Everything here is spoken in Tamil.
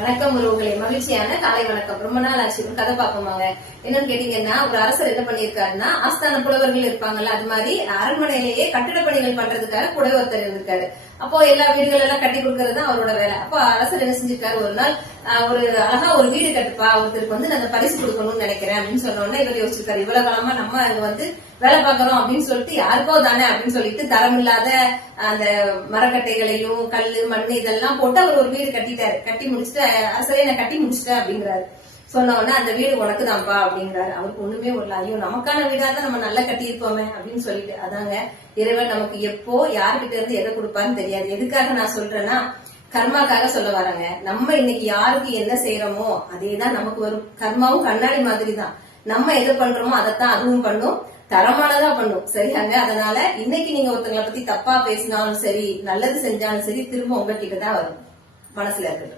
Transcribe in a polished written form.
வணக்கம் உறவுகளே, மகிழ்ச்சியான காலை வணக்கம். ரொம்ப நாள் ஆச்சு ஒரு கதை பார்ப்போமாங்க. என்னன்னு கேட்டீங்கன்னா, ஒரு அரசர் என்ன பண்ணிருக்காருன்னா, ஆஸ்தான புலவர்கள் இருப்பாங்கல்ல, அது மாதிரி அரண்மனையிலேயே கட்டிட பணிகள் பண்றதுக்காக கூட ஒருத்தர் இருந்திருக்காரு. அப்போ எல்லா வீடுகள் எல்லாம் கட்டி கொடுக்கறது அவரோட வேலை. அப்போ அரசர் என்ன செஞ்சிருக்காரு, ஒரு நாள் ஒரு அழகா ஒரு வீடு கட்டுப்பா, ஒருத்தருக்கு வந்து நான் பரிசு கொடுக்கணும்னு நினைக்கிறேன் அப்படின்னு சொன்ன உடனே இவர் யோசிச்சிருக்காரு, இவ்வளவு காலமா நம்ம அங்க வந்து வேலை பார்க்கறோம் அப்படின்னு சொல்லிட்டு யாருக்கோ தானே அப்படின்னு சொல்லிட்டு தரமில்லாத அந்த மரக்கட்டைகளையும் கல்லு மண் இதெல்லாம் போட்டு அவர் ஒரு வீடு கட்டிட்டாரு. கட்டி முடிச்சுட்டு அரசரே நான் கட்டி முடிச்சிட்டேன் அப்படிங்கிறாரு. சொன்ன உடனே அந்த வீடு உனக்கு தான்ப்பா அப்படிங்கிறாரு. அவருக்கு ஒண்ணுமே வரல, ஐயோ நமக்கான வீடா தான் நம்ம நல்லா கட்டியிருப்போமே அப்படின்னு சொல்லிட்டு. அதாங்க இறைவன் நமக்கு எப்போ யாருக்கிட்ட இருந்து எதை கொடுப்பான்னு தெரியாது. எதுக்காக நான் சொல்றேன்னா, கர்மாக்காக சொல்ல வராங்க. நம்ம இன்னைக்கு யாருக்கு என்ன செய்யறோமோ அதேதான் நமக்கு வரும். கர்மாவும் கண்ணாடி மாதிரி தான். நம்ம எது பண்றோமோ அதைத்தான் அதுவும் பண்ணும், தரமானதா பண்ணும். சரியாங்க? அதனால இன்னைக்கு நீங்க ஒருத்தங்களை பத்தி தப்பா பேசினாலும் சரி, நல்லது செஞ்சாலும் சரி, திரும்ப உங்ககிட்ட தான் வரும். மனசுல இருக்குது.